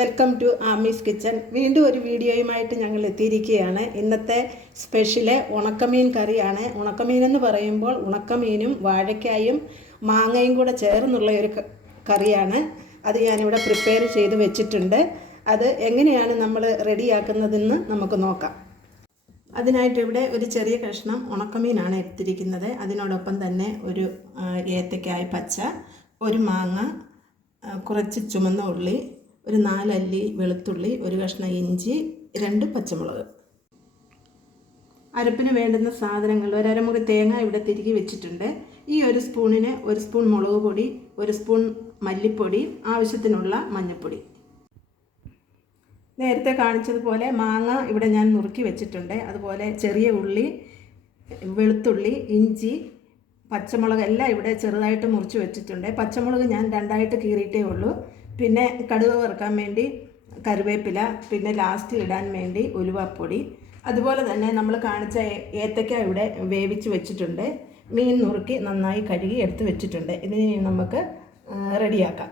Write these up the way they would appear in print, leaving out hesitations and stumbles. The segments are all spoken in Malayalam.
Welcome to Ami's kitchen. വീണ്ടും ഒരു വീഡിയോയുമായിട്ട് ഞങ്ങൾ എത്തിയിരിക്കുകയാണ്. ഇന്നത്തെ സ്പെഷ്യല് ഉണക്കമീൻ കറിയാണ്. ഉണക്കമീൻ എന്ന് പറയുമ്പോൾ ഉണക്കമീനും വാഴയ്ക്കായും മാങ്ങയും കൂടെ ചേർന്നുള്ള ഒരു കറിയാണ്. അത് ഞാനിവിടെ പ്രിപ്പയർ ചെയ്ത് വെച്ചിട്ടുണ്ട്. അത് എങ്ങനെയാണ് നമ്മൾ റെഡിയാക്കുന്നതെന്ന് നമുക്ക് നോക്കാം. അതിനായിട്ട് ഇവിടെ ഒരു ചെറിയ കഷ്ണം ഉണക്കമീനാണ് എടുത്തിരിക്കുന്നത്. അതിനോടൊപ്പം തന്നെ ഒരു ഏത്തക്കായ പച്ച, ഒരു മാങ്ങ, കുറച്ച് ചുമന്ന ഉള്ളി, ഒരു 4 അല്ലി വെളുത്തുള്ളി, ഒരു കഷ്ണം ഇഞ്ചി, 2 പച്ചമുളക്. അരപ്പിന് വേണ്ടുന്ന സാധനങ്ങൾ: ഒരു അരമുറി തേങ്ങ ഇവിടെ തിരികെ വെച്ചിട്ടുണ്ട്. ഈ ഒരു സ്പൂണിന് 1 സ്പൂൺ മുളക് പൊടി, 1 സ്പൂൺ മല്ലിപ്പൊടി, ആവശ്യത്തിനുള്ള മഞ്ഞൾപ്പൊടി. നേരത്തെ കാണിച്ചതുപോലെ മാങ്ങ ഇവിടെ ഞാൻ നുറുക്കി വെച്ചിട്ടുണ്ട്. അതുപോലെ ചെറിയ ഉള്ളി, വെളുത്തുള്ളി, ഇഞ്ചി, പച്ചമുളക് എല്ലാം ഇവിടെ ചെറുതായിട്ട് മുറിച്ച് വെച്ചിട്ടുണ്ട്. പച്ചമുളക് ഞാൻ 2ആയിട്ട് കീറിയിട്ടേ ഉള്ളൂ. പിന്നെ കടുക് വറുക്കാൻ വേണ്ടി കറിവേപ്പില, പിന്നെ ലാസ്റ്റ് ഇടാൻ വേണ്ടി ഉലുവപ്പൊടി. അതുപോലെ തന്നെ നമ്മൾ കാണിച്ച ഏത്തക്ക ഇവിടെ വേവിച്ച് വെച്ചിട്ടുണ്ട്. മീൻ നുറുക്കി നന്നായി കഴുകി എടുത്ത് വെച്ചിട്ടുണ്ട്. ഇതിന് നമുക്ക് റെഡിയാക്കാം.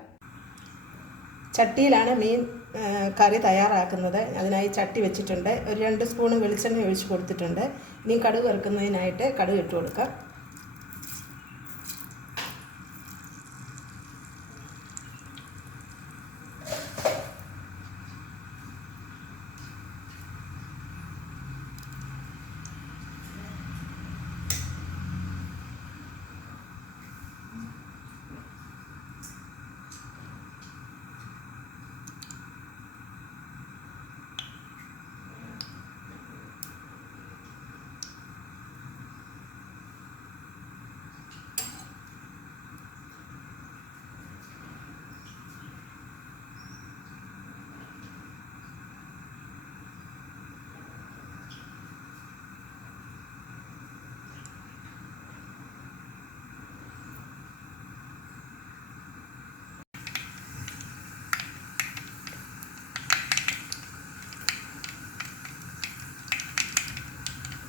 ചട്ടിയിലാണ് മീൻ കറി തയ്യാറാക്കുന്നത്. അതിനായി ചട്ടി വെച്ചിട്ടുണ്ട്. ഒരു 2 സ്പൂൺ വെളിച്ചെണ്ണ ഒഴിച്ച് കൊടുത്തിട്ടുണ്ട്. ഇനി കടുക് വറുക്കുന്നതിനായിട്ട് കടുക് ഇട്ട് കൊടുക്കാം.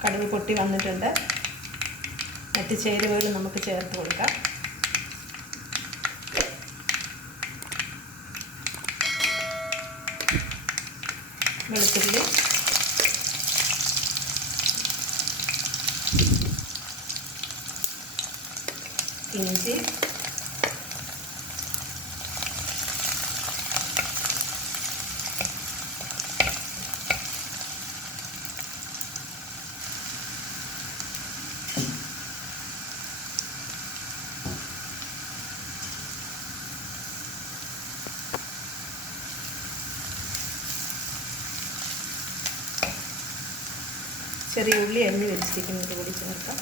കടുക് പൊട്ടി വന്നിട്ടുണ്ട്. മറ്റ് ചേരുവകൾ നമുക്ക് ചേർത്ത് കൊടുക്കാം. വെളുത്തുള്ളി, ഇഞ്ചി, ചെറിയ ഉള്ളി അരിഞ്ഞ് വെച്ചിരിക്കുന്നത് കൂടി ചേർക്കാം.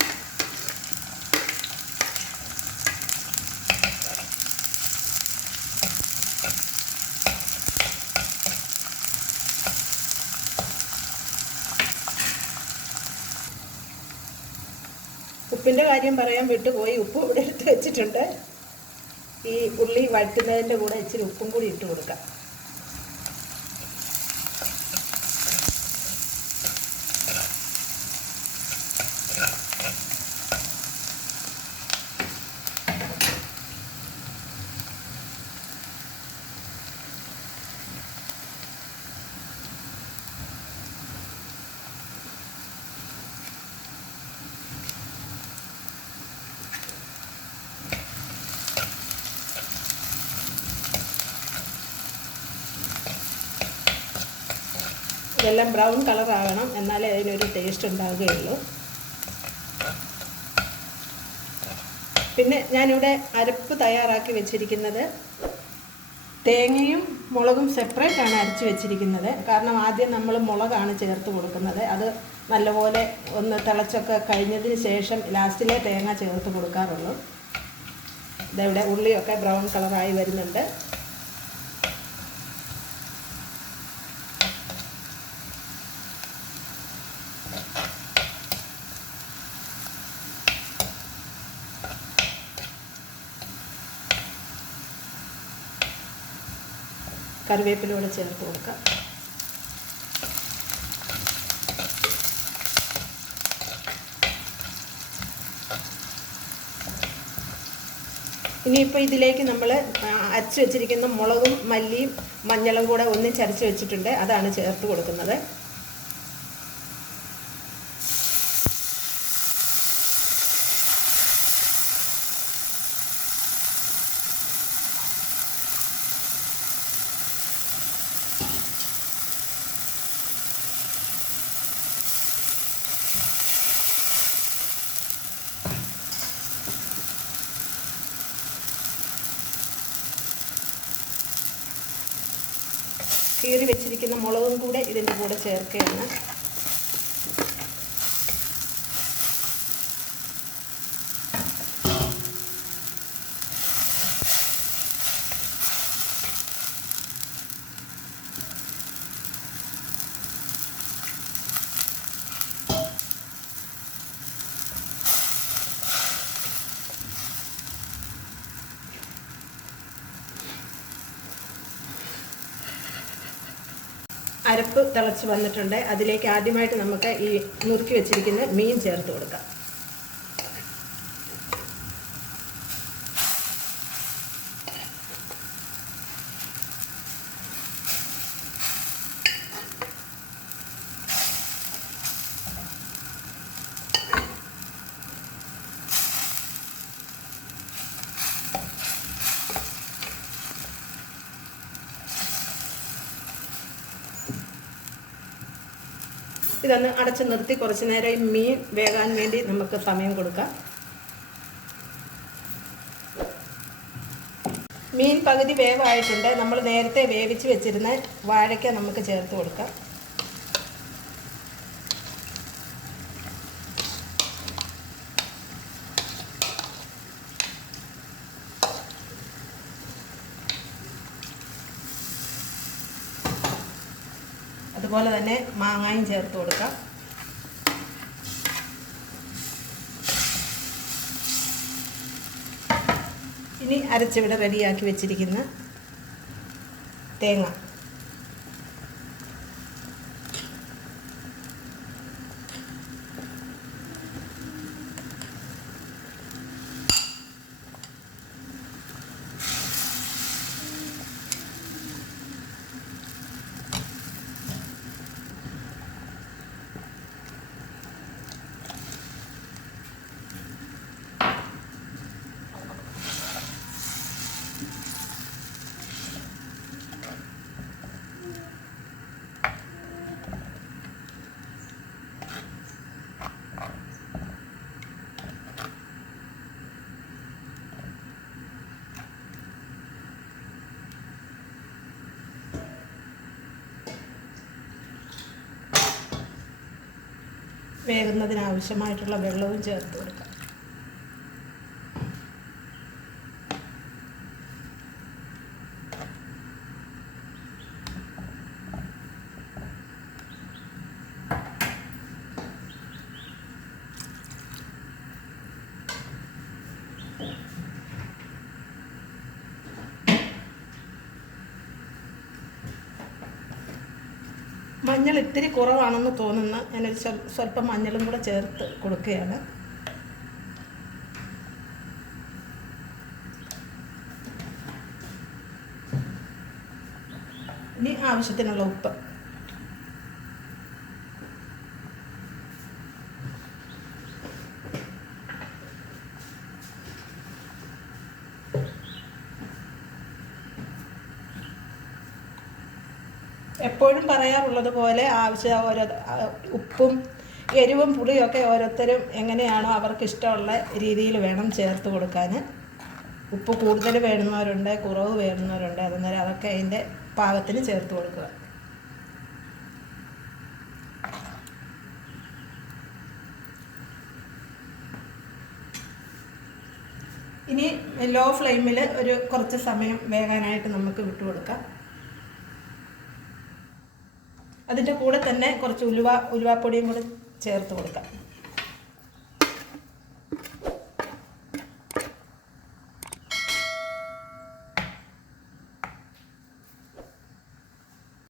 ഉപ്പിൻ്റെ കാര്യം പറയാൻ വിട്ടുപോയി. ഉപ്പ് ഇവിടെ എടുത്ത് വെച്ചിട്ടുണ്ട്. ഈ ഉള്ളി വഴറ്റുന്നതിൻ്റെ കൂടെ ഇച്ചിരി ഉപ്പും കൂടി ഇട്ട് കൊടുക്കാം. ഇതെല്ലാം ബ്രൗൺ കളറാകണം, എന്നാലേ അതിനൊരു ടേസ്റ്റ് ഉണ്ടാവുകയുള്ളൂ. പിന്നെ ഞാനിവിടെ അരപ്പ് തയ്യാറാക്കി വെച്ചിരിക്കുന്നത് തേങ്ങയും മുളകും സെപ്പറേറ്റാണ് അരച്ച് വെച്ചിരിക്കുന്നത്. കാരണം ആദ്യം നമ്മൾ മുളകാണ് ചേർത്ത് കൊടുക്കുന്നത്. അത് നല്ലപോലെ ഒന്ന് തിളച്ചൊക്കെ കഴിഞ്ഞതിന് ശേഷം ലാസ്റ്റിലെ തേങ്ങ ചേർത്ത് കൊടുക്കാറുള്ളൂ. ഇതെവിടെ ഉള്ളിയൊക്കെ ബ്രൗൺ കളറായി വരുന്നുണ്ട്. കറിവേപ്പിലൂടെ ചേർത്ത് കൊടുക്കാം. ഇനിയിപ്പോൾ ഇതിലേക്ക് നമ്മൾ അരച്ച് വെച്ചിരിക്കുന്ന മുളകും മല്ലിയും മഞ്ഞളും കൂടെ ഒന്നിച്ചരച്ച് വെച്ചിട്ടുണ്ട്, അതാണ് ചേർത്ത് കൊടുക്കുന്നത്. കീറി വെച്ചിരിക്കുന്ന മുളകും കൂടെ ഇതിൻ്റെ കൂടെ ചേർക്കുകയാണ്. അരപ്പ് തിളച്ച് വന്നിട്ടുണ്ട്. അതിലേക്ക് ആദ്യമായിട്ട് നമുക്ക് ഈ നുറുക്കി വെച്ചിരിക്കുന്ന മീൻ ചേർത്ത് കൊടുക്കാം. ഇതൊന്ന് അടച്ച് നിർത്തി കുറച്ച് നേരം ഈ മീൻ വേകാൻ വേണ്ടി നമുക്ക് സമയം കൊടുക്കാം. മീൻ പകുതി വേവായിട്ടുണ്ട്. നമ്മൾ നേരത്തെ വേവിച്ച് വെച്ചിരുന്ന വാഴയ്ക്ക നമുക്ക് ചേർത്ത് കൊടുക്കാം. അതുപോലെ തന്നെ മാങ്ങായും ചേർത്ത് കൊടുക്കാം. ഇനി അരച്ചിവിടെ റെഡിയാക്കി വെച്ചിരിക്കുന്ന തേങ്ങ വേകുന്നതിനാവശ്യമായിട്ടുള്ള വെള്ളവും ചേർത്ത് കൊടുക്കാം. മഞ്ഞൾ ഇത്തിരി കുറവാണെന്ന് തോന്നുന്ന ഞാനൊരു സ്വല്പം മഞ്ഞളും കൂടെ ചേർത്ത് കൊടുക്കുകയാണ്. ഇനി ആവശ്യത്തിനുള്ള ഉപ്പ്. എപ്പോഴും പറയാറുള്ളത് പോലെ ഓരോ ഉപ്പും എരിവും പുളിയൊക്കെ ഓരോരുത്തരും എങ്ങനെയാണോ അവർക്ക് ഇഷ്ടമുള്ള രീതിയിൽ വേണം ചേർത്ത് കൊടുക്കാൻ. ഉപ്പ് കൂടുതൽ വേണ്ടുന്നവരുണ്ട്, കുറവ് വേണ്ടുന്നവരുണ്ട്. അന്നേരം അതൊക്കെ അതിൻ്റെ പാകത്തിന് ചേർത്ത് കൊടുക്കുക. ഇനി ലോ ഫ്ലെയിമിൽ ഒരു കുറച്ച് സമയം വേകാനായിട്ട് നമുക്ക് വിട്ടുകൊടുക്കാം. അതിൻ്റെ കൂടെ തന്നെ കുറച്ച് ഉലുവാപ്പൊടിയും കൂടെ ചേർത്ത് കൊടുക്കാം.